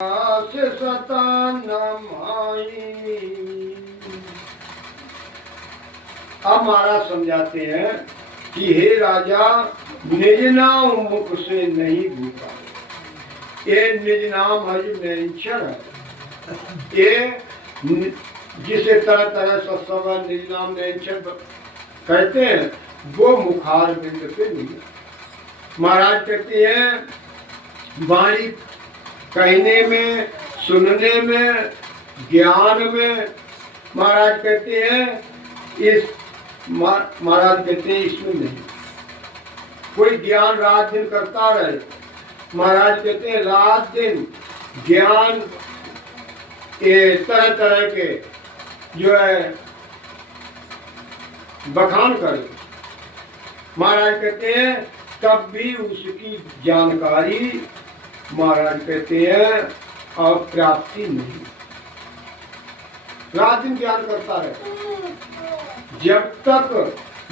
अब महाराज समझाते हैं कि हे राजा, निज नाम मुख से नहीं भूखा, ये निज नाम हज नैंचर है। ये जिसे तरह तरह सत्संग निज नाम नैंचर कहते हैं, वो मुखार बिंद पे नहीं। महाराज कहते हैं वाणी कहने में, सुनने में, ज्ञान में, महाराज कहते हैं महाराज कहते हैं इसमें नहीं। कोई ज्ञान रात दिन करता रहे, महाराज कहते हैं रात दिन ज्ञान तरह तरह के जो है बखान करे, महाराज कहते हैं तब भी उसकी जानकारी महाराज कहते हैं और प्राप्ति नहीं। रात दिन ज्ञान करता रहे, जब तक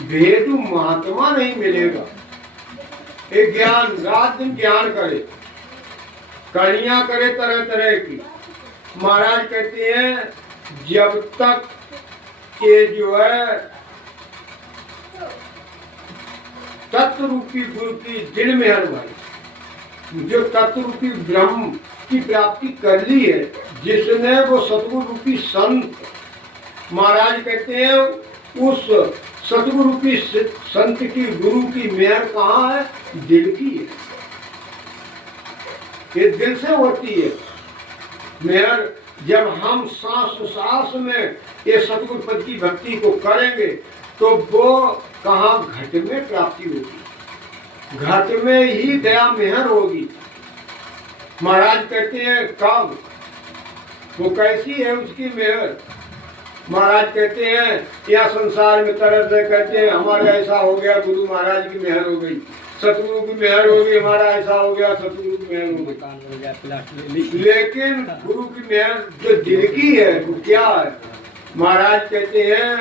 भेदु महात्मा नहीं मिलेगा। एक ज्ञान रात दिन ज्ञान करे, कहानियां करे तरह तरह की, महाराज कहते हैं जब तक ये जो है तत्व रूपी गुरु की दिल में हरवाई, जो तत्व रूपी ब्रह्म की प्राप्ति कर ली है, जिसने वो सतगुरु रूपी संत, महाराज कहते हैं उस सतगुरु रूपी संत की गुरु की मेहर कहाँ है? दिल की है। ये दिल से होती है मेहर। जब हम सांस सांस में ये सतगुरु पद की भक्ति को करेंगे तो वो कहाँ घट में प्राप्ति होगी, घट में ही दया मेहर होगी। महाराज कहते हैं कब, वो कैसी है उसकी मेहर? महाराज कहते हैं या संसार में तरह तरह कहते हैं हमारा ऐसा हो गया, गुरु महाराज की मेहर हो गई, सतगुरु की मेहर हो गई, हमारा ऐसा हो गया, सतगुरु की मेहर हो गई। लेकिन गुरु की मेहर जो दिल की है वो क्या है? महाराज कहते हैं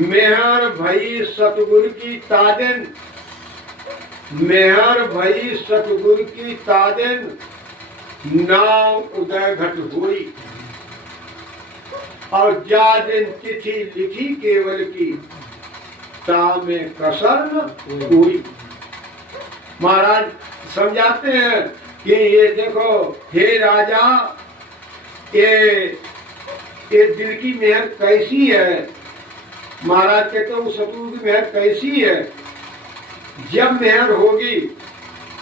मेहर भई सतगुरु की तादिन, मेहर भई सतगुरु की तादिन, नाम उदय घट हुई, और जा दिन तिथि लिखी केवल की, तामे कसर न हुई। महाराज समझाते हैं कि ये देखो हे राजा, ये दिल की मेहर कैसी है? महाराज कहते हैं उस सतगुरु की मेहर कैसी है? जब मेहर होगी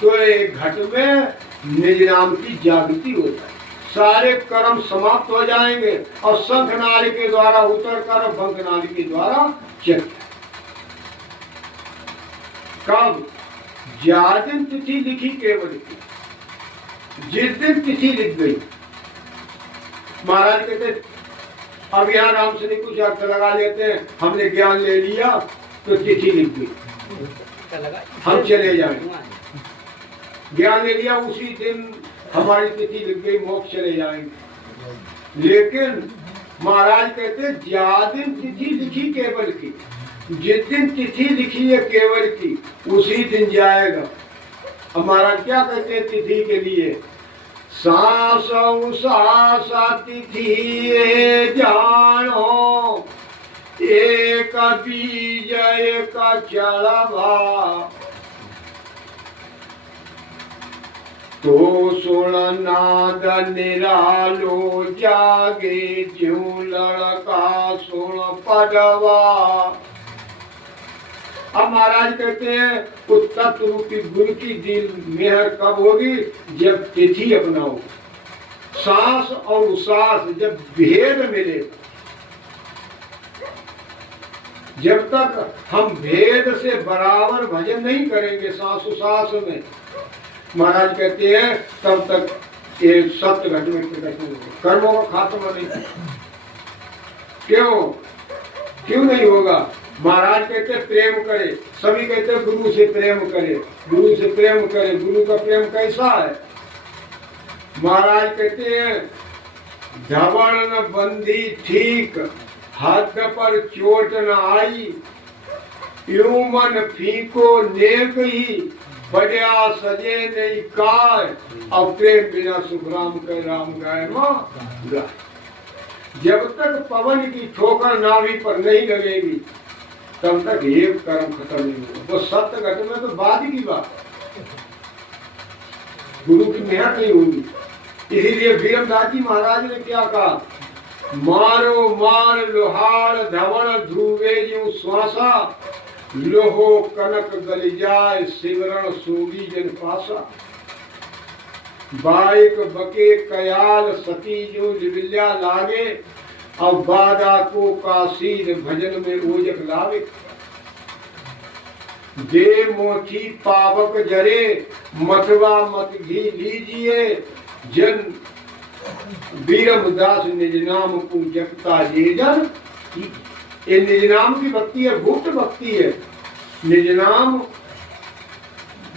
तो एक घट में निज नाम की जागृति हो जाए, सारे कर्म समाप्त हो जाएंगे और शंख नाली के द्वारा उतर कर बंक नाली के द्वारा चल। कब? जिस दिन तिथि लिखी केवल की, जिस दिन तिथि लिख गई। महाराज कहते अब यहाँ राम से कुछ अर्थ लगा लेते हैं, हमने ज्ञान ले लिया तो तिथि लिख गई, हम चले जाएंगे। ज्ञान ले लिया उसी दिन हमारी तिथि लिख गई, मोक्ष चले जाएंगे। लेकिन महाराज कहते जिस दिन तिथि लिखी केवल की, जिस दिन तिथि लिखी है केवल की उसी दिन जाएगा। अब महाराज क्या कहते हैं तिथि के लिए? सांस उषा तिथि जानो, एक बीज एक चलवा, तो सुन नाद निरालो जागे, ज्यों लड़का सुन पडवा। अब महाराज कहते हैं उस तत्व रूपी गुरु की दिल मेहर कब होगी? जब तिथि अपनाओ, सांस और उसास जब भेद मिलेगा। जब तक हम भेद से बराबर भजन नहीं करेंगे सांस उसास में, महाराज कहते हैं तब तक ये सत्य घट में प्रकट नहीं होगा, कर्मों का खात्मा नहीं। क्यों नहीं होगा? महाराज कहते प्रेम करे, सभी कहते गुरु से प्रेम करे, गुरु से प्रेम करे। गुरु का प्रेम कैसा है? महाराज कहते हैं धवल न बंदी ठीक, हद पर चोट न आई, यूं मन फीको नेक ही, बढ़िया सजे नहीं काय, और प्रेम बिना सुख राम के राम गाय माँ गाय। जब तक पवन की ठोकर नाभि पर नहीं लगेगी तब तक एक कर्म खत्म नहीं होगा। वो सत्य घट में तो बाद की बात है, गुरु की मेहर नहीं होगी। इसीलिए वीरमदास जी महाराज ने क्या कहा, मारो मार लोहार धवल ध्रुवे जो श्वासा, लोहो कनक गल जाय सिमरण सोगी जन पासा। बाइक बके कयाल सती जो लिबिल्या लागे, और बादा को काशीर भजन में ओजक लावे। दे मोती पावक जरे मतवा मत घी लीजिए, जन वीरमदास निज नाम पूजकता ये जन। ये निज नाम की भक्ति है, गुप्त भक्ति है। निज नाम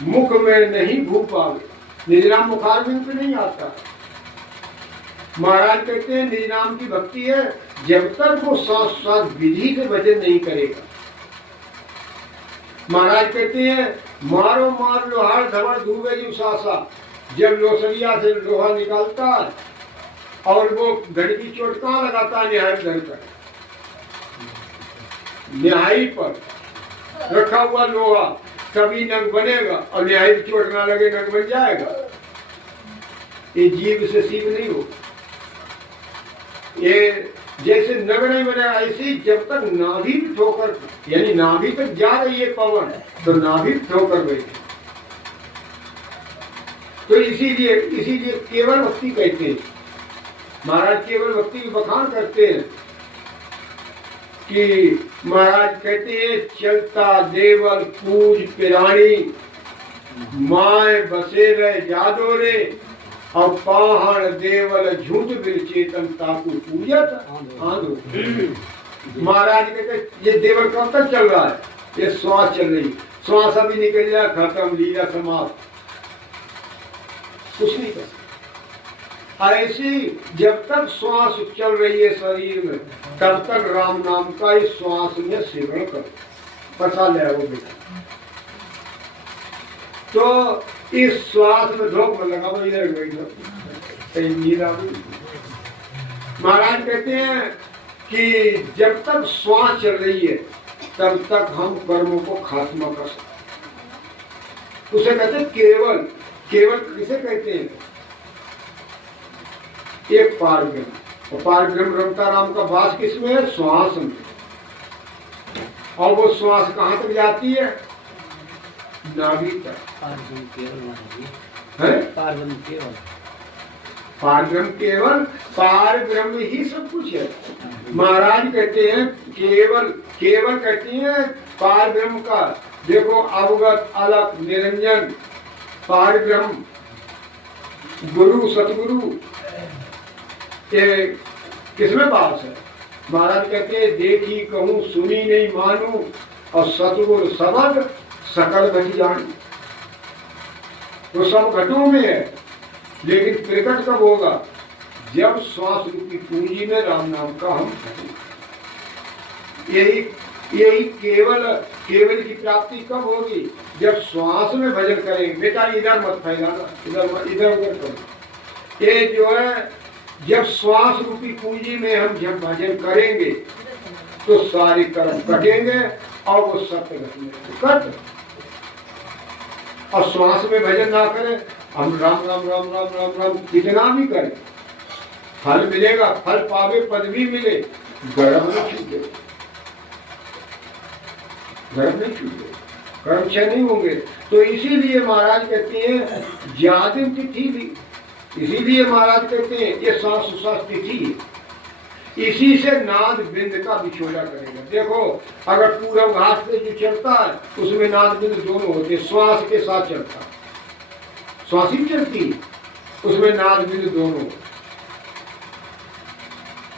मुख में नहीं भू पावे, निज नाम मुखारबिंद पे नहीं आता। महाराज कहते हैं निज नाम की भक्ति है, जब तक वो साथ साथ विधि से भजन नहीं करेगा। महाराज कहते हैं मारो मार लोहार धवल धूबे जी सासा, जब लोसरिया से लोहा निकालता है और वो घड़ी की चोट कहाँ लगाता है, निहाई घर पर, निहाई पर रखा हुआ लोहा कभी नग बनेगा, और निहाई की चोट ना लगे नग बन जाएगा। ये जीव से सीख नहीं हो। ये जैसे नग नहीं बनेगा, ऐसे जब तक नाभि भी ठोकर, यानी नाभि तक जा रही है पवन, तो नाभि ठोकर बैठे। तो इसीलिए केवल भक्ति कहते हैं। महाराज केवल भक्ति की बखान करते हैं कि महाराज कहते हैं चलता देवल पूज पिरानी, माए बसे रहे जादो रे, और पहाड़ देवल झूठ बिल चेतन ताकू पूजत आंदो। महाराज कहते ये देवल कब तक चल रहा है, ये श्वास चल रही, श्वास अभी निकल जाए खत्म, लीला समाप्त, कुछ नहीं कर। ऐसी जब तक श्वास चल रही है शरीर में, तब तक राम नाम का इस श्वास में सेवन करो, फंसा ले वो बेटा। तो इस श्वास में धोख में लगा, इधर महाराज कहते हैं कि जब तक श्वास चल रही है तब तक हम कर्मों को खात्मा कर सकते। उसे कहते हैं केवल। केवल किसे कहते हैं, एक पारब्रह्म, और पारब्रह्म रमता राम का वास किसमें है, श्वास में। और वो श्वास कहाँ तक जाती है, नाभि तक। पारब्रह्म केवल, पारब्रह्म ही सब कुछ है। महाराज कहते हैं केवल, केवल कहते हैं पारब्रह्म का। देखो अवगत अलग निरंजन पारब्रह्म, गुरु सतगुरु ये किसमें वास है। महाराज कहते हैं देखी कहूँ सुनी नहीं मानू, और सतगुरु सबद सकल घट जान। तो सब घटों में है, लेकिन प्रकट कब होगा, जब श्वास रूपी पूंजी में राम नाम का हम यही केवल केवल की प्राप्ति कब होगी, जब श्वास में भजन करेंगे। बेटा इधर मत फैलाना, इधर उधर करो। ये जो है जब श्वास रूपी पूंजी में हम जब भजन करेंगे तो सारे कर्म कटेंगे, और वो सत्य कट। और श्वास में भजन ना करें, हम राम राम राम राम राम राम कितना भी करें, फल मिलेगा, फल पावे पदवी मिले, गर्भ में छूटे, गर्भ में छूटे, कर्म क्षय नहीं होंगे। तो इसीलिए महाराज कहते हैं ज्यादिम तिथि भी, इसीलिए महाराज कहते हैं ये श्वास उश्वास तिथि है। इसी से नाद बिंद का बिछोड़ा करेगा। देखो अगर पूरब घाट पे जो चलता है उसमें नाद बिंद दोनों होते, श्वास के साथ चलता, श्वास ही चलती, उसमें नाद बिंद दोनों।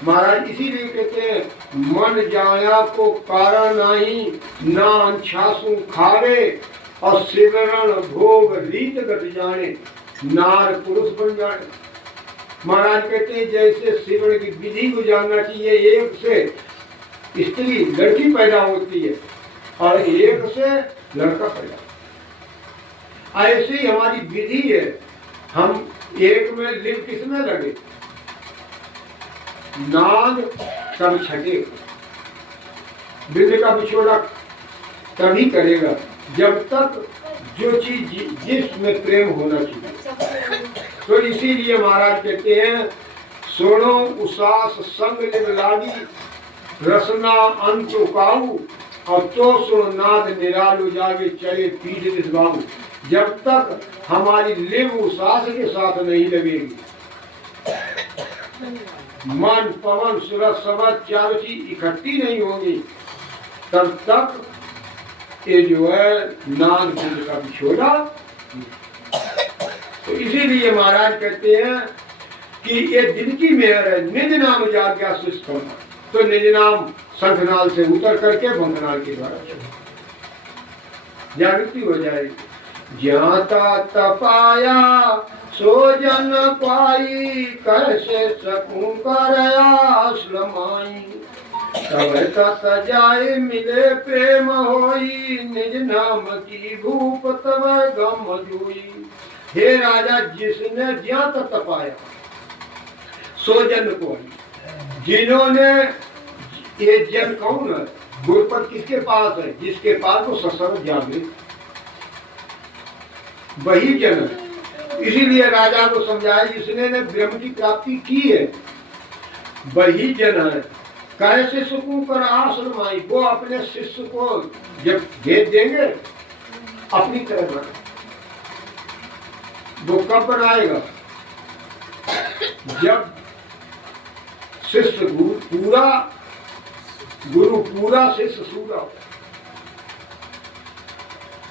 महाराज इसीलिए कहते हैं मन जाया को कारण नहीं, ना अंछासु खावे, और सिमरण भोग रीत गत जाने, नार पुरुष बन जाने। महाराज कहते हैं जैसे सिमरण की विधि को जानना चाहिए, एक से स्त्री लड़की पैदा होती है और एक से लड़का पैदा। ऐसे ही हमारी विधि है। हम एक में लिंग किस में लगे, नाद तब छटे। बिंद का बिछोड़ा तभी करेगा जब तक जो चीज जिसमें प्रेम होना चाहिए। तो इसीलिए महाराज कहते हैं, सोनो उसास संग लिव लागी, रसना अंत उकाऊ, और तो सो नाद निरालु जागे, चले पीठ दिसबाऊ। जब तक हमारी लिव उसास के साथ नहीं लगेगी, मन पवन सूरज सबद चारों चीज इकट्ठी नहीं होगी, तब तक ये जो है नाद बिंद का बिछोड़ा। तो इसीलिए महाराज कहते हैं कि ये दिन की मेहर है, निज नाम जाग्ञा शिष्ट करना। तो निज नाम शंखनाल से उतर करके बंधनाल के द्वारा जागृति हो जाएगी। ज्ञाता तपाया सो जन पाई, कर से सकूं कर आश्रमाई। तब तत जाए मिले प्रेम होई, निज नाम की भूप तब गम जुई। हे राजा, जिसने ज्ञात तपाया सो जन को, जिन्होंने, ये जन कौन है, गुरुपद किसके पास है, जिसके पास वो ससर्व जागृत, वही जन है। इसीलिए राजा को समझाया, जिसने ने ब्रह्म की प्राप्ति की है वही जन है। कैसे सुकून कर आश्रम आई, वो अपने शिष्य को जब भेज देंगे अपनी तरह बना। वो कब बनाएगा, जब शिष्य गुरु पूरा शिष्य सूरा।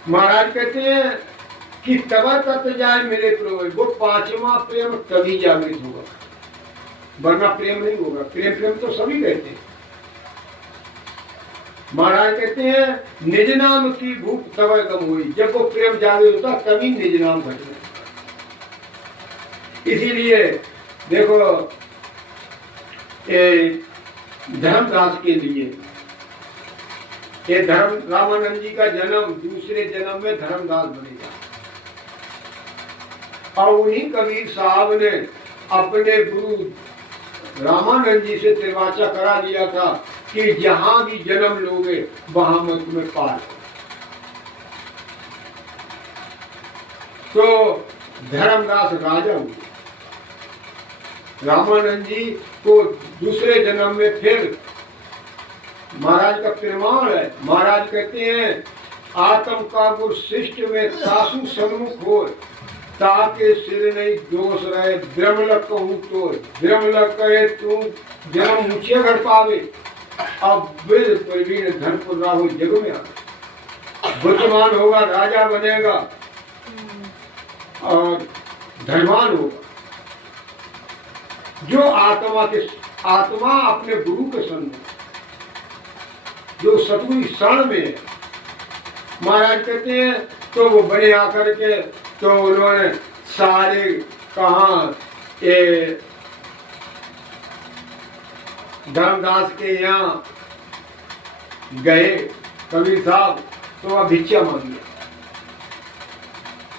महाराज कहते हैं कि तब तत जाए मिले प्रेम, वो पांचवा प्रेम तभी जागृत होगा, वरना प्रेम नहीं होगा। प्रेम तो सभी कहते हैं। महाराज कहते हैं निज नाम की भूख तब गम हुई, जब वो प्रेम जागृत होता तभी निज नाम घटना। इसीलिए देखो, धर्मदास के लिए ये रामानंद जी का जन्म, दूसरे जन्म में धर्मदास बनेगा। और उन्हीं कबीर साहब ने अपने गुरु रामानंद जी से तिरवाचा करा लिया था कि जहां भी जन्म लोगे वहां मैं तुम्हें पार। तो धर्मदास राजा हुए। रामानंद जी को दूसरे जन्म में फिर महाराज का प्रमाण है। महाराज कहते हैं, आत्म का गुर शिष्ट में तासु सन्मुख हो, ताके सिर नहीं दोष रहे, ब्रह्मलक कहूँ तो ब्रह्मलक कहे तू जन्म ऊंचे घर पावे। अब विद प्रवीण धनपुर राहु जग में आ, बुद्धिमान होगा, राजा बनेगा और धनवान होगा। जो आत्मा अपने गुरु के संग, जो सतगुरु शरण में है। महाराज कहते हैं, तो वो बड़े आकर के तो उन्होंने सारे कहाँ ये धर्मदास के यहाँ गए कबीर साहब, तो वह भिक्षा मांगी।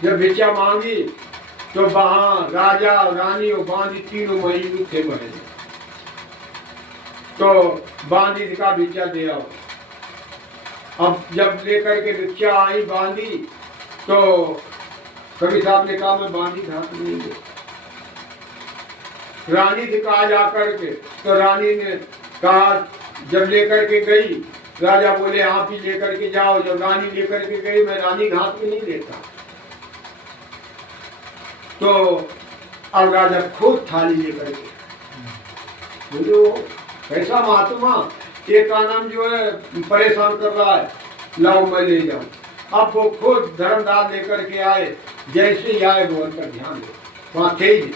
जब भिक्षा मांगी तो वहाँ राजा रानी और बांदी तीनों महीने थे बने। तो बांदी का भिक्षा दे आओ। अब जब लेकर के भिक्षा आई बांदी, तो कबीर साहब ने कहा मैं बांदी घाट नहीं दे। रानी से कहा जाकर के, तो रानी ने कहा, जब लेकर के गई, राजा बोले आप ही लेकर के जाओ। जब रानी लेकर के गई, मैं रानी घाट में नहीं लेता। तो अब राजा खुद थाली लेकर के, बोलो कैसा महात्मा, एक आनंद जो है परेशान कर रहा है, लाओ मैं ले जाऊं। अब वो खुद धर्मदास लेकर के आए। जैसे ही आए वो अंतर ध्यान दे, वहां थे ही।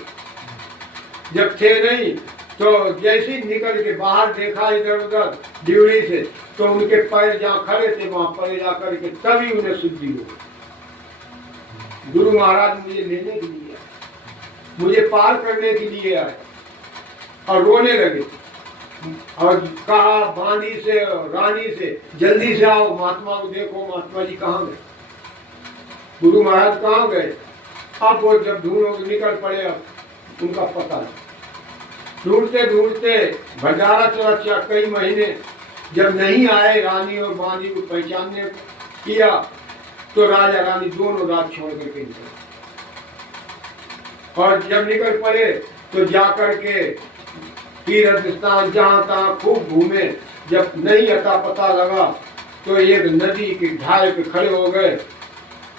जब थे नहीं तो जैसे ही निकल के बाहर देखा इधर उधर ड्यूटी से, तो उनके पैर जहाँ खड़े थे वहां परे जाकर के तभी उन्हें शुद्धि हो। गुरु महाराज मुझे लेने के लिए आए, मुझे पार करने के लिए आए, और रोने लगे और कहा बांदी से रानी से, जल्दी से आओ, महात्मा को देखो, महात्मा जी कहाँ गए। गुरु महाराज कहाँ गए? अब वो जब ढूंढ निकल पड़े, अब उनका पता नहीं। ढूंढते ढूंढते भंडारा चला कई महीने, जब नहीं आए रानी और बानी को पहचानने किया तो राजा रानी दोनों रात छोड़ करके निकले। और जब निकल पड़े तो जाकर के तीर्थ स्थान जहाँ तहाँ खूब घूमे। जब नहीं अता पता लगा तो एक नदी के ढाल पे खड़े हो गए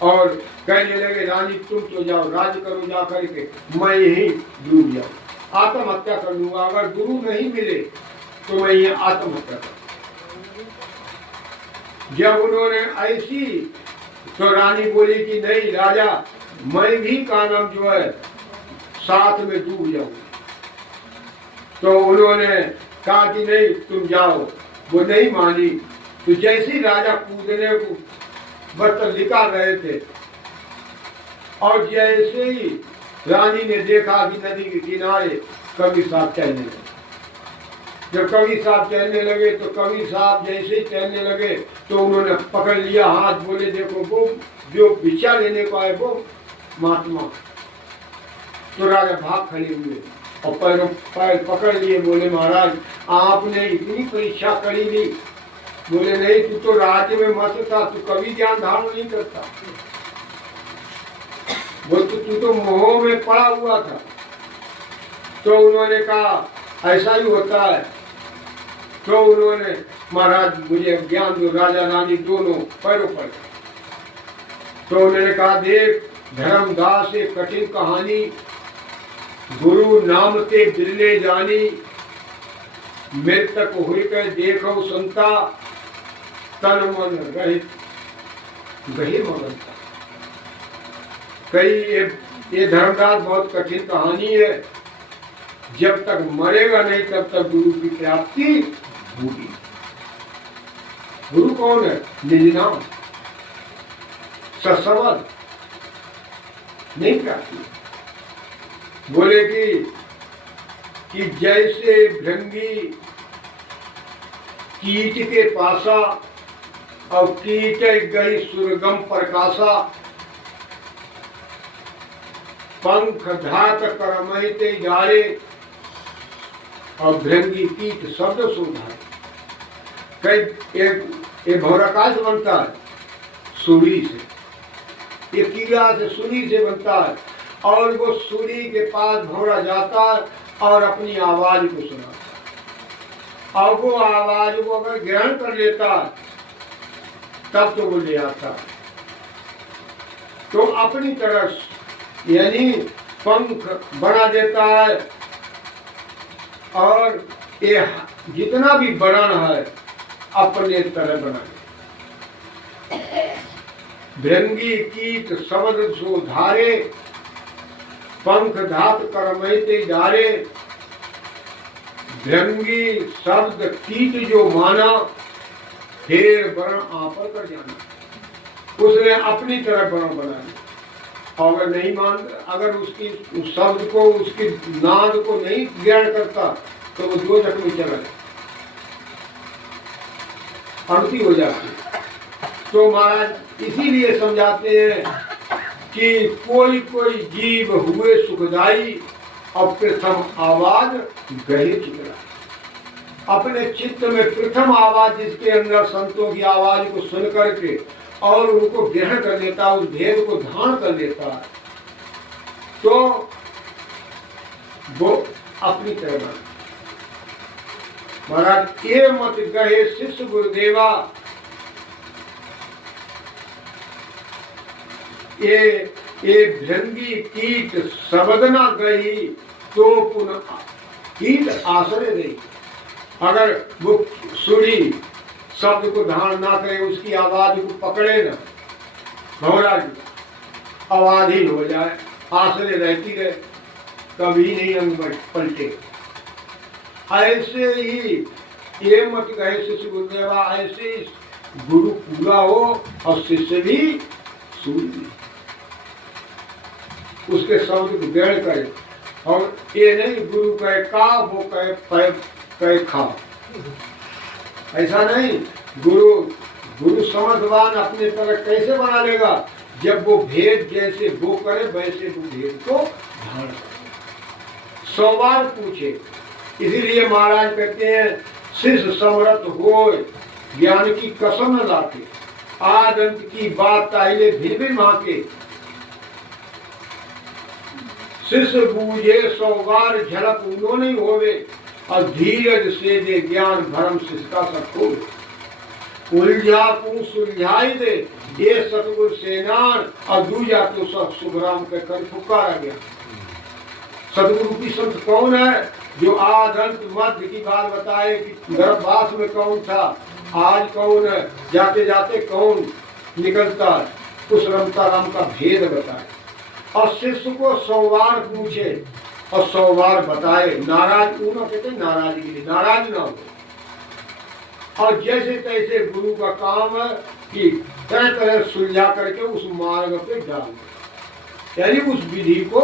और कहने लगे, रानी तुम तो जाओ, राज करो जा करके, मैं यही डूब जाऊं, आत्महत्या कर लूंगा। अगर गुरु नहीं मिले तो मैं ये आत्महत्या कर। जब उन्होंने ऐसी तो रानी बोली कि नहीं राजा, मैं भी कानम जो है साथ में डूब जाऊं। तो उन्होंने कहा कि नहीं तुम जाओ। वो नहीं मानी। तो जैसे ही राजा कूदने को बर्तन निकाल रहे थे और जैसे ही रानी ने देखा कि नदी के किनारे कवि साहब चलने लगे। जब कवि साहब चलने लगे तो कवि साहब जैसे ही चलने लगे तो उन्होंने पकड़ लिया हाथ, बोले देखो वो जो भिक्षा लेने को आए वो महात्मा। तो राजा भाग खड़े हुए और पैर पकड़ लिए, बोले महाराज आपने इतनी परीक्षा करी नहीं। बोले नहीं, तू तो राज्य में मस्त था, तू कभी ज्ञान धारण नहीं करता। बोले तू तो मोह में पड़ा हुआ था। तो उन्होंने कहा ऐसा ही होता है। तो उन्होंने महाराज मुझे ज्ञान दो। राजा रानी दोनों पैरों पर। तो उन्होंने कहा देख धर्मदास एक कठिन कहानी, गुरु नाम ते बिरले जानी, मृतक हुई कर देखो संता, तन मन रहित गहे मगनता। कई ये धर्मदास बहुत कठिन कहानी है, जब तक मरेगा नहीं तब तक गुरु की प्राप्ति होगी। गुरु कौन है? निज नाम सत्संग नहीं प्राप्ति। बोले कि जैसे भृंगी कीट के पासा और कीट गई सुरगम प्रकाशा, पंख धात करमते जारे और भृंगी कीट शब्द सुधारे। कई एक भौराकाश बनता है सूरी से, एक कीड़ा से सूरी से बनता है और वो सूरी के पास भौरा जाता है और अपनी आवाज को सुनाता है। और वो आवाज को अगर ग्रहण कर लेता है तब तो वो ले आता है। तो अपनी तरफ यानी पंख बना देता है और ये जितना भी बड़न है अपने तरह बना देता। भृंगी कीट शब्द सो धारे, पंख धात करमते जारे। भृंगी शब्द कीट जो माना, फिर वर्ण आपल कर जाना। उसने अपनी तरह वर्ण बना लिया। अगर नहीं मान, अगर उसकी उस शब्द को उसकी नाद को नहीं ग्रहण करता तो वो दो जख्मी चला जाए, अड़ती हो जाती। तो महाराज इसीलिए समझाते हैं कि कोई कोई जीव हुए सुखदाई, और प्रथम आवाज गहे चितरा। अपने चित्त में प्रथम आवाज जिसके अंदर संतों की आवाज को सुन करके और उनको ग्रहण कर लेता है, उस भेद को धारण कर लेता है, तो वो अपनी तरह बना। महाराज ये मत गहे शिष्य गुरुदेवा, ये भृंगी कीट शब्द न गई तो पुनः कीट आश्रय रही। अगर वो सुरी शब्द को धारण ना करे, उसकी आवाज को पकड़े ना, भौरा आवाजहीन हो जाए, आश्रय रहती रहे, कभी नहीं अंग पलटे। ऐसे ही ये मत कहे शिष्य गुरुदेवा, ऐसे गुरु पूरा हो और शिष्य भी सूर्य उसके शब्द को ग्रहण करे। और ये नहीं गुरु कहे का, वो कहे खा, ऐसा नहीं। गुरु समर्थवान अपने तरह कैसे बना लेगा? जब वो भेद जैसे वो करे वैसे वो भेद को धारण करे। 100 बार पूछे। इसीलिए महाराज कहते हैं शिष्य समर्थ हो ज्ञान की कसम न लाके, आद अंत की बात ताहिले भिन भिन भाके। शिष्य बूझे 100 बार झलक उन्होंने होवे, और धीरज से दे ज्ञान भरम शिष्य का सब हो। उलझा तू सुलझाई दे ये सतगुरु सेनान, और दूजा तो सब सुखराम के कर पुकारा गया। सतगुरु की संत कौन है? जो आद अंत मध्य की बात बताए कि गर्भवास में कौन था, आज कौन है, जाते जाते कौन निकलता है, उस रमता राम का भेद बताए। और शिष्य को 100 बार पूछे और 100 बार बताए। नाराज ऊना कहते नाराजगी, नाराज ना हो। और जैसे तैसे गुरु का काम है कि तरह तरह सुलझा करके उस मार्ग पे डाल, यानी उस विधि को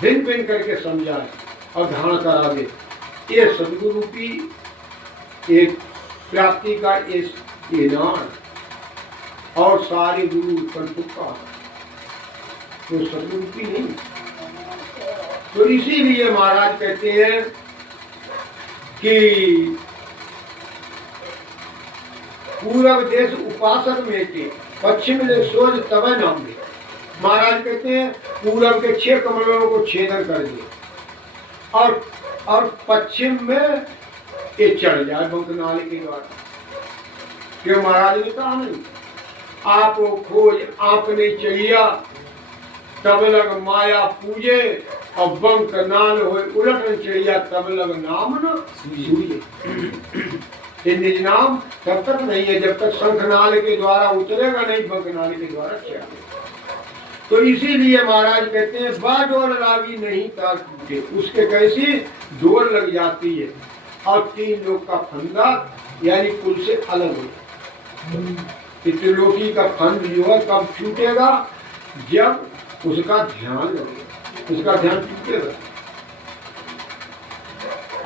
भिन्न भिन्न करके समझाए और धारण करावे। ये सदगुरु की एक प्राप्ति का इनाम, और सारे गुरु का तो सदगुरु की नहीं। तो इसीलिए महाराज कहते हैं कि पूरब देश उपासक में के, पश्चिम ने सोच तब नाम दे। महाराज कहते हैं पूरब के 6 कमलों को छेदन कर दिया, और पश्चिम में ये चढ़ जाए बंकनाली के द्वारा। क्यों? महाराज ने कहा नहीं, आप खोज आपने चाहिया, तब लग माया पूजे, और बंक नाल हो उलटन चाहिया, तब लग नाम न सूझे। ये निज नाम तब तक नहीं है जब तक शंखनाल के द्वारा उतरेगा नहीं, बंकनाल के द्वारा चढ़ेगा। तो इसीलिए महाराज कहते हैं बा डोर लागी नहीं तार टूटे, उसके कैसी डोर लग जाती है, और 3 लोग का फंदा यानी कुल से अलग हो। त्रिलोकी का फंद जो है कब छूटेगा? जब उसका ध्यान लगेगा, उसका ध्यान टूटेगा,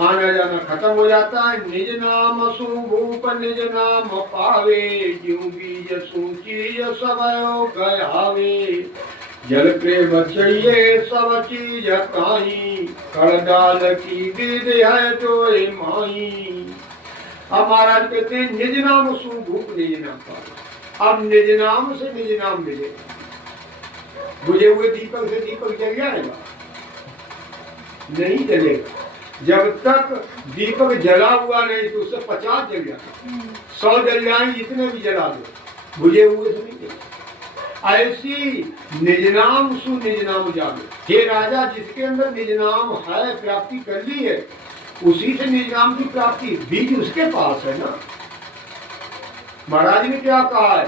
आना जाना खत्म हो जाता है। निज नाम सु भूप निज नाम पावे, ज्यों बीज सु चीज सब गयावे। जल प्रेम चाहिए सब चीज काई, कर डाल की विध है तो माई। अब महाराज कहते हैं निज नाम सु भूप निज नाम पावे। अब निज नाम से निज नाम मिलेगा। बुझे हुए दीपक से दीपक जल जाएगा? नहीं जलेगा। जब तक दीपक जला हुआ नहीं तो उससे 50 जल जाए, 100 जल जाए, इतने भी जला दो, बुझे हुए से नहीं जलेगा। ऐसी निज नाम सु निज नाम जानो। हे राजा, जिसके अंदर निज नाम है, प्राप्ति कर ली है, उसी से निज नाम की प्राप्ति, बीज उसके पास है ना। महाराज ने क्या कहा है?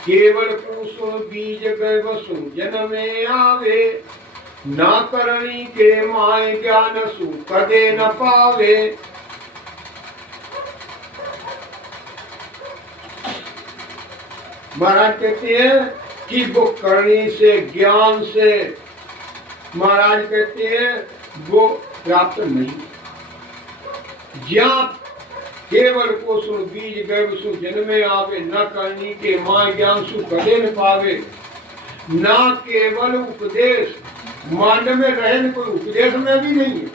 केवल कुसुम बीज गैवसु जन्मे आवे, ना करणी के माय ज्ञान सु कदे न पावे। महाराज कहते हैं कि वो करणी से, ज्ञान से, महाराज कहते हैं वो प्राप्त नहीं। ज्ञान केवल कोसुन बीज गैवसु जन्मे आवे, न करणी के माय ज्ञान सु कदे न पावे। ना केवल उपदेश, मांड में रहे, कोई उपदेश में भी नहीं है,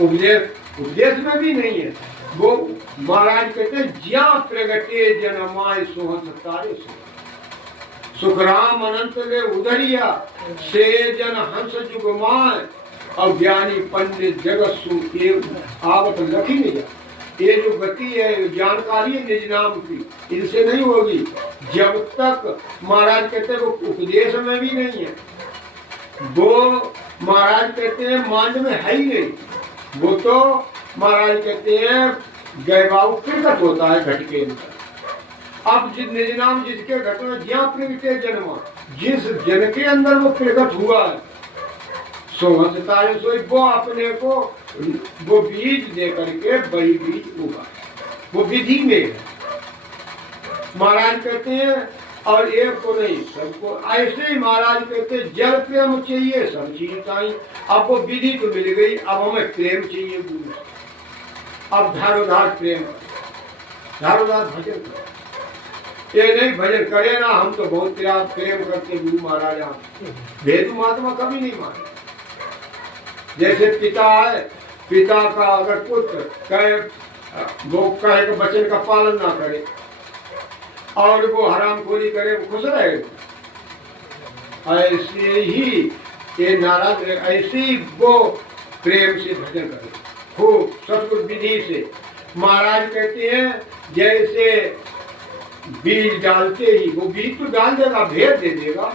उपदेश में भी नहीं है। वो महाराज कहते हैं ज्या प्रगटे जनमाय सोहन सतारे सुखराम अनंत ले उधरिया, से जन हंस जुगमाय। और ज्ञानी पंडित जगत सु आवत लखी नहीं जा। ये जो गति है, जानकारी है निज नाम की, इनसे नहीं होगी जब तक महाराज कहते हैं वो उपदेश में भी नहीं है, वो महाराज कहते हैं मांड में है ही नहीं। वो तो महाराज कहते हैं गैबाऊ प्रकट होता है घट के अंदर। अब निज नाम जिसके घट में ज्या प्रगटे जन्मा, जिस जन के अंदर वो प्रकट हुआ है, सोहन सितारे सोई, वो अपने को वो बीज दे करके वही बीज उगा, वो विधि में है। महाराज कहते हैं और एक को नहीं सबको, ऐसे ही महाराज कहते हैं जल प्रेम चाहिए सब चीज चाहिए। अब वो विधि तो मिल गई, अब हमें प्रेम चाहिए गुरु। अब धारोधार प्रेम, धारोधार भजन। ये नहीं भजन करे ना, हम तो बहुत प्रेम करते गुरु महाराज। आप भेदु महात्मा कभी नहीं माने। जैसे पिता है, पिता का अगर पुत्र कहे, वो कहे कि बच्चे का पालन ना करे और वो हरामखोरी करे, वो खुश रहेगा। ऐसे ही ये नाराज, ऐसे ही वो प्रेम से भजन करे खूब सत्पुरुष विधि से। महाराज कहते हैं जैसे बीज डालते ही, वो बीज तो डाल देगा, भेद दे देगा,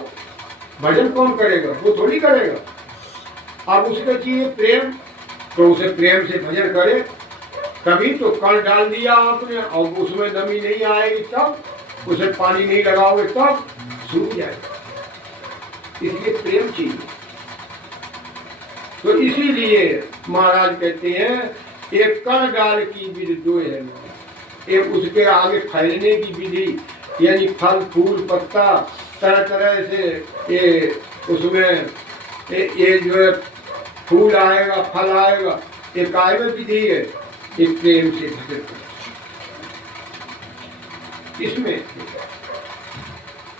भजन कौन करेगा? वो थोड़ी करेगा। अब उसके चाहिए प्रेम, तो उसे प्रेम से भजन करे। कभी तो कल डाल दिया आपने और उसमें नमी नहीं आएगी, तब उसे पानी नहीं लगाओगे तब सूख जाएगा। इसलिए प्रेम चाहिए। तो इसीलिए महाराज कहते हैं एक कण डाल की विधि दो है, एक उसके आगे फैलने की विधि, यानी फल फूल पत्ता तरह तरह से ये उसमें ये जो है फूल आएगा, फल आएगा, ये काय में विधि है, एक प्रेम से भजन करो इसमें।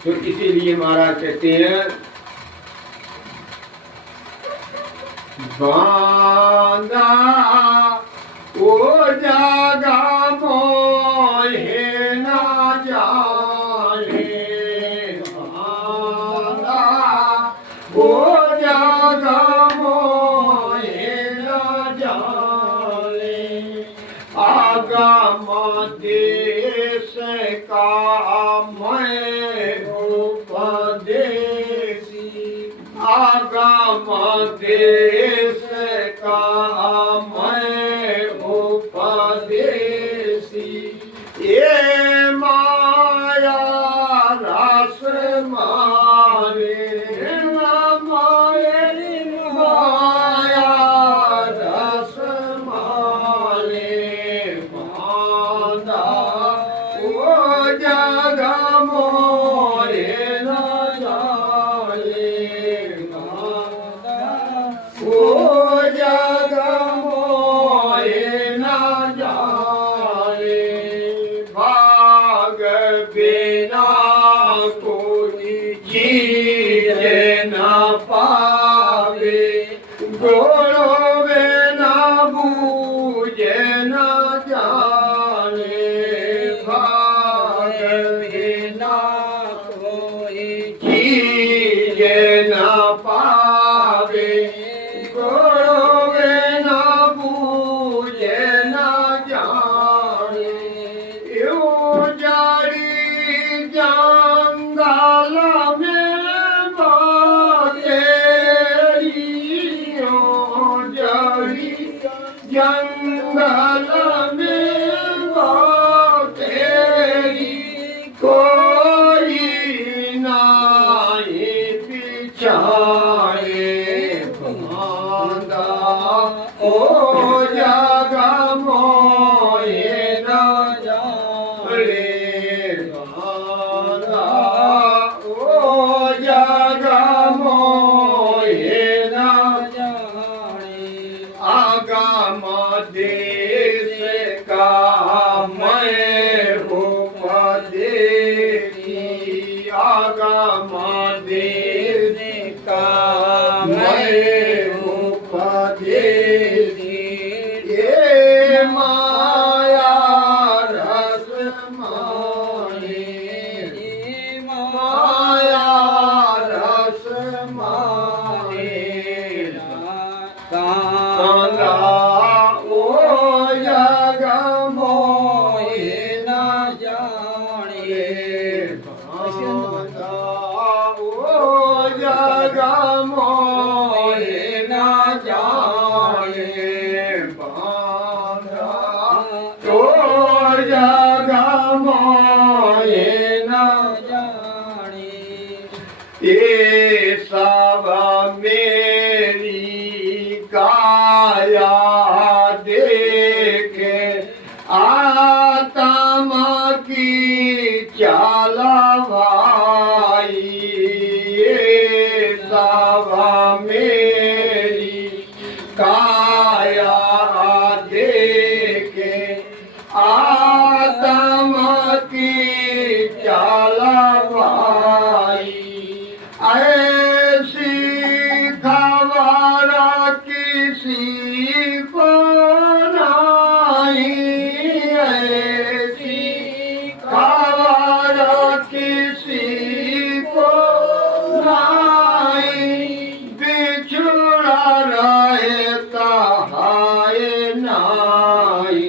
तो इसीलिए महाराज कहते हैं बांधा ओ जागा मोहे ना जाने, बांधा ओ जागा मोहे ना जाने, आगम देश का मैं उपदेशी, आगम देश का मैं उपदेशी, ये माया रस मारे, माया रस मारे, बांधा ओ जगा मोरे न जाने, ओ जगा मोरे न जाने, भाग बिना कोई चीज न पावे, गोरो बिना बूझे न जाने, भाग बिना कोई चीज न पावे, गोरो बिना बूझे न जाने, यो जारी जंगल में बातेरी, यो जारी जंगल में बातेरी, कोई नाई पिछाड़े, बांधा ओ जगा मोहे न जाने, बांधा ओ जगा मोहे न जाने, आगम देश का मैं उपदेशी, आगम देश का मैं उपदेशी, ये माया रस माने, माया रस माने, कांदा ओ जगा मोहे न जाने, कांदा ओ जगा मोहे किसी को नहीं ऐसी खबर किसी को नहीं, बिछुड़ा रहता है नहीं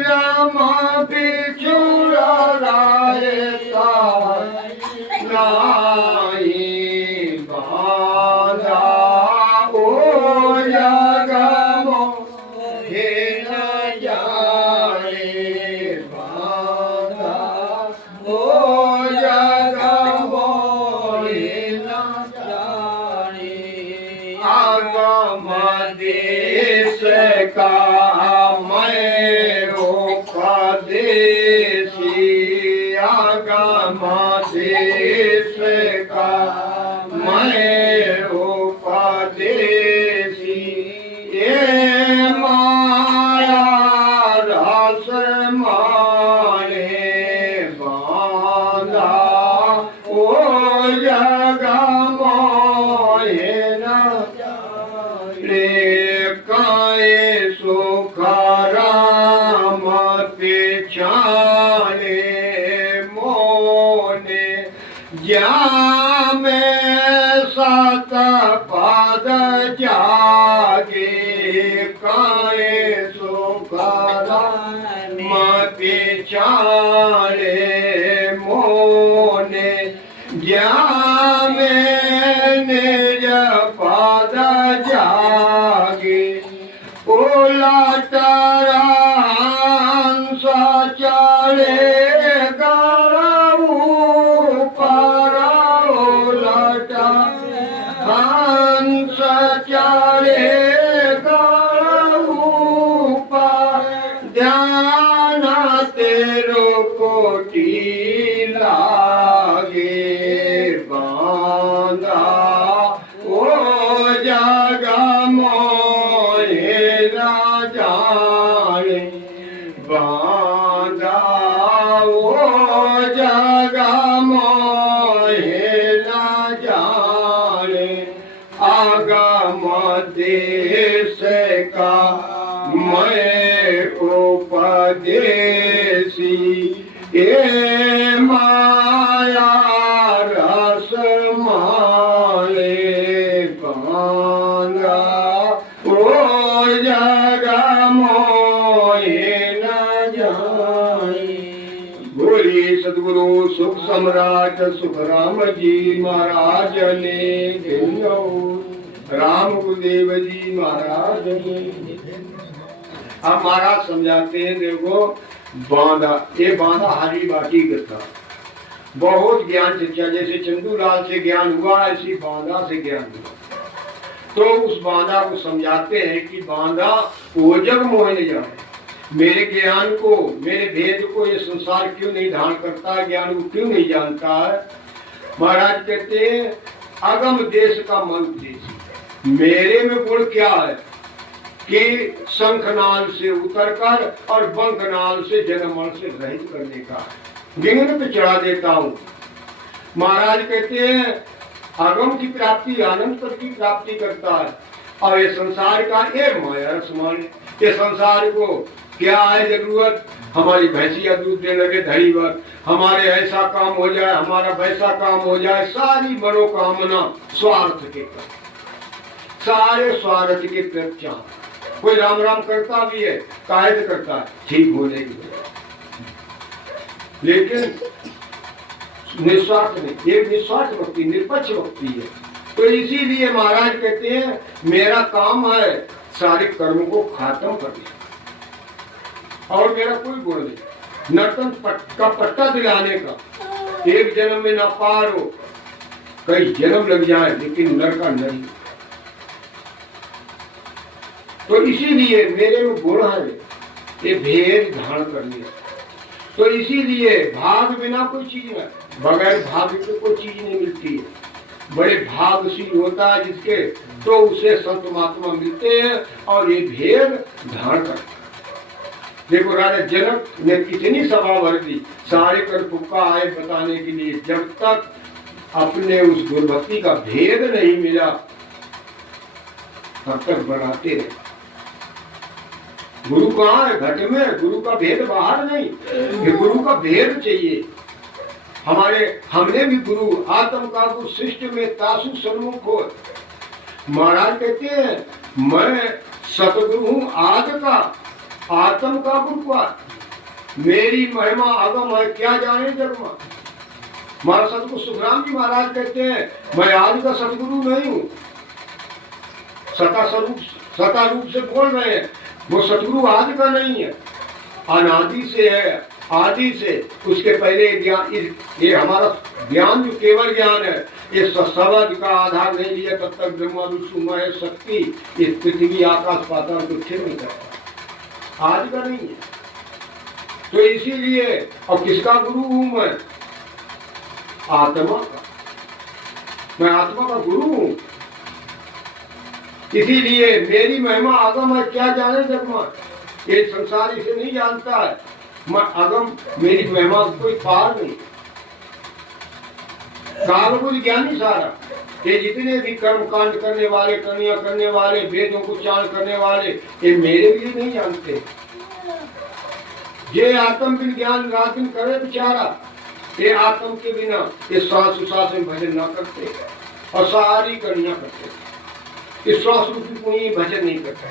राम, बिछुड़ा रहता नहीं, बांधा ओ जगमो हे न जाने, बांधा ओ जगमो हे न जाने, आगम देश का मैं उपदेशी, आगम देश का मैं उपदेशी, ये माया रस माने बांधा ओ जगमो हे न जाने, काए सुख राम पिछाने मोने, ज्ञान में सत पद जागे, काए सुख राम पिछाने मोने, ज्ञान में निज पद जागे, उलटरा हंस चले गरऊ पर, उलटा हंस चले गरऊ पर, ध्यान तेरो कोटि लागे, बांधा ओ जगमो हे न जाने, बांधा ओ जगमो हे न जाने, आगम देश का मैं उपदेशी, ये माया रस माने बांधा ओ जगमो हे न जाने। बोलिए सद्गुरु सुख सम्राट सुखराम जी महाराज ने, राम गुरुदेव जी महाराज ने। अब महाराज समझाते हैं, देखो बांधा, ये बांधा हरी बाटी का था, बहुत ज्ञान चर्चा, जैसे चंदूलाल से ज्ञान हुआ ऐसी बांधा से ज्ञान हुआ। तो उस बांधा को समझाते हैं कि बांधा ओजग मोह न जाए, मेरे ज्ञान को, मेरे भेद को ये संसार क्यों नहीं धारण करता, ज्ञान को क्यों नहीं जानता है। महाराज कहते हैं अगम देश का मन देश, मेरे में गुण क्या है कि शंखनाल से उतरकर और बंकनाल से जन्ममरण से रहित करने का है, विघ्न पे चढ़ा देता हूँ। महाराज कहते हैं अगम की प्राप्ति आनंद पद की प्राप्ति करता है, और ये संसार का ये माया रसमान, ये संसार को क्या है जरूरत, हमारी भैंसिया दूध देने लगे धड़ी भर, हमारे ऐसा काम हो जाए, हमारा वैसा काम हो जाए, सारी मनोकामना स्वार्थ के कर, सारे स्वार्थ के प्रत्याह। कोई राम राम करता भी है, कायद करता है ठीक होने की, लेकिन निस्वार्थ नहीं, एक निस्वार्थ भक्ति निष्पक्ष भक्ति है। तो इसीलिए महाराज कहते हैं मेरा काम है सारे कर्म को खत्म करना, और मेरा कोई गुण नहीं, नर्तन का पट्टा दिलाने का, एक जन्म में ना पार हो, कई जन्म लग जाए लेकिन नर का नहीं। तो इसीलिए मेरे में गुण है ये भेद धारण करने, तो इसीलिए भाग बिना कोई चीज नहीं, बगैर भाग के कोई चीज नहीं मिलती है। बड़े भागशील होता है जिसके, तो उसे संत महात्मा मिलते हैं और ये भेद धारण करते। देखो राजा जनक ने कितनी सभा भर दी, सारे कर फुक्का आए बताने के लिए, जब तक अपने उस गुरुभक्ति का भेद नहीं मिला तब तक बनाते रहे। गुरु कहाँ है? घट में। गुरु का भेद बाहर नहीं, ये गुरु का भेद चाहिए। हमने भी गुरु आत्म का गुरु सृष्टि में तासु सन्मुख हो। महाराज कहते हैं मैं सतगुरु हूँ आद का, आत्म का गुरु का, मेरी महिमा आगम है क्या जाने जग में। हमारा सतगुरु सुखराम जी महाराज कहते हैं मैं आज का सतगुरु नहीं हूँ। सता रूप से बोल रहे हैं, वो सतगुरु आज का नहीं है, अनादि से है, आदि से। उसके पहले ज्ञान, ये हमारा ज्ञान जो केवल ज्ञान है, ये शब्द का आधार नहीं लिया तब तक ब्रह्मा विष्णु महेश शक्ति इस पृथ्वी आकाश पाताल को स्थिर नहीं करता, आज का नहीं है। तो इसीलिए और किसका गुरु हूं मैं? आत्मा का। मैं आत्मा का गुरु हूं। इसीलिए मेरी महिमा आगम है क्या जाने जग में। ये संसार इसे नहीं जानता है। मैं अगम, मेरी महिमा कोई पार नहीं। कालबुल ज्ञानी सारा, ये जितने भी कर्म कांड करने वाले, कन्या करने वाले, वेदों को उच्चारण करने वाले, ये मेरे लिए नहीं जानते। ये आत्म विज्ञान रात दिन करे बेचारा, ये आत्म के बिना ये श्वास उश्वास में भजन ना करते और सारी कन्या करते। इस श्वास रूपी कोई भजन नहीं करता।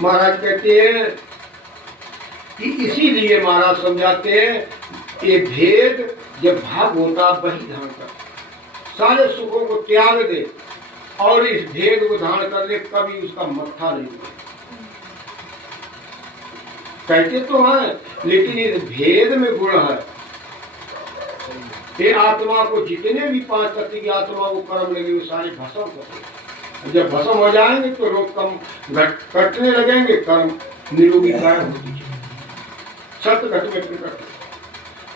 महाराज कहते हैं कि इसीलिए महाराज समझाते हैं ये भेद जब भाव होता वही धारण कर, सारे सुखों को त्याग दे और इस भेद को धारण कर ले, कभी उसका मत्था नहीं हो। कहते तो हैं लेकिन इस भेद में गुण है। ये आत्मा को जितने भी 5 तत्व की आत्मा को कर्म लगे वो सारे भस्म करते। जब भस्म हो जाएंगे तो रोग कम कटने लगेंगे, कर्म निरोगी कायम होती है, सत्य घट में प्रकट।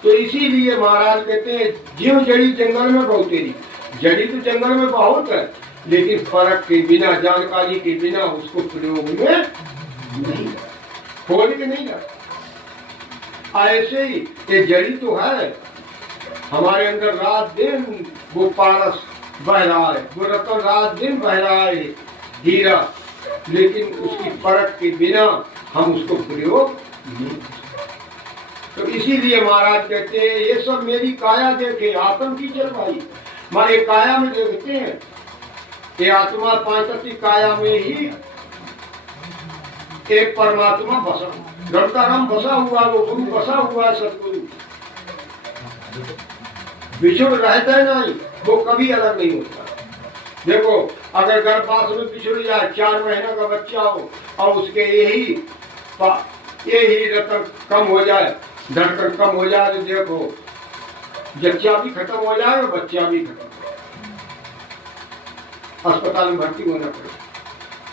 तो इसीलिए महाराज कहते हैं जीव जड़ी जंगल में बहुत तेरी। जड़ी तो जंगल में बहुत है, लेकिन फर्क के बिना, जानकारी के बिना उसको प्रयोग में नहीं, खोल के नहीं जाता। ऐसे ही ये जड़ी तो है हमारे अंदर, रात दिन वो पारस बह रहा है, वो रतन रात दिन बह रहा है हीरा, लेकिन उसकी परख के बिना हम उसको प्रयोग नहीं। तो इसीलिए महाराज कहते हैं ये सब मेरी काया देखे आत्म की चल भाई। हमारे काया में देखते हैं ये आत्मा 5 तत्व काया में ही एक परमात्मा बसा, रम बसा हुआ, वो गुरु बसा हुआ है, सतगुरु बिछुड़ रहता है नहीं, वो कभी अलग नहीं होता। देखो अगर गर्भपात में बिछुड़ जाए, 4 महीना का बच्चा हो और उसके यही रतन कम हो जाए, धड़कन कम हो जाए, तो देखो जच्चा भी खत्म हो जाए और बच्चा भी खत्म, अस्पताल में भर्ती होना पड़े।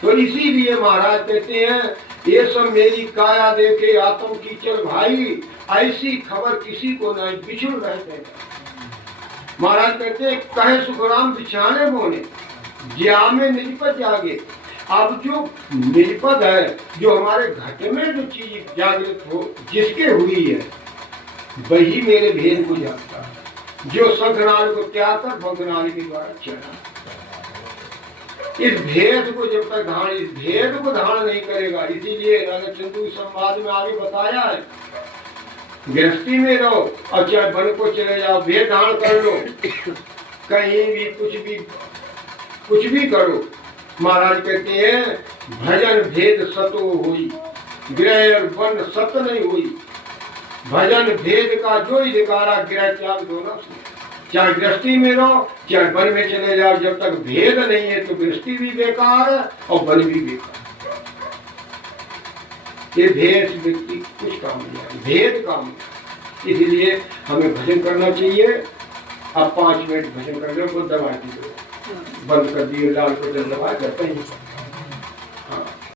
तो इसीलिए महाराज कहते हैं ये सब मेरी काया देखे आत्म की चल भाई, ऐसी खबर किसी को नहीं, बिछुड़ रहते। महाराज कहते हैं कहे सुखराम बिछाने बोने ज्या में निजपत जागे। अब जो निजपत है, जो हमारे घट में जो चीज जागृत हो, जिसके हुई है वही मेरे भेद को जानता है, जो शंखनाल को त्याग कर बंखनाल के द्वारा चला। इस भेद को जब तक धारण, इस भेद को धारण नहीं करेगा, इसीलिए राजा चंदू संवाद में आगे बताया है गृहस्थी में रहो और चाहे वन को चले जाओ, भेद धारण कर लो, कहीं भी कुछ भी करो। महाराज कहते हैं भजन भेद सतो हुई, गृह और वन सत नहीं हुई। भजन भेद का जो अधिकारा गृह त्याग दोनों से, चाहे गृहस्थी में रहो चाहे वन में चले जाओ, जब तक भेद नहीं है तो गृहस्थी भी बेकार है और वन भी बेकार। ये भेद व्यक्ति कुछ काम नहीं है, भेद काम। इसलिए हमें भजन करना चाहिए। अब 5 मिनट भजन कर लो, दबा दी, बंद कर दिए, लाल को दबा करते हैं।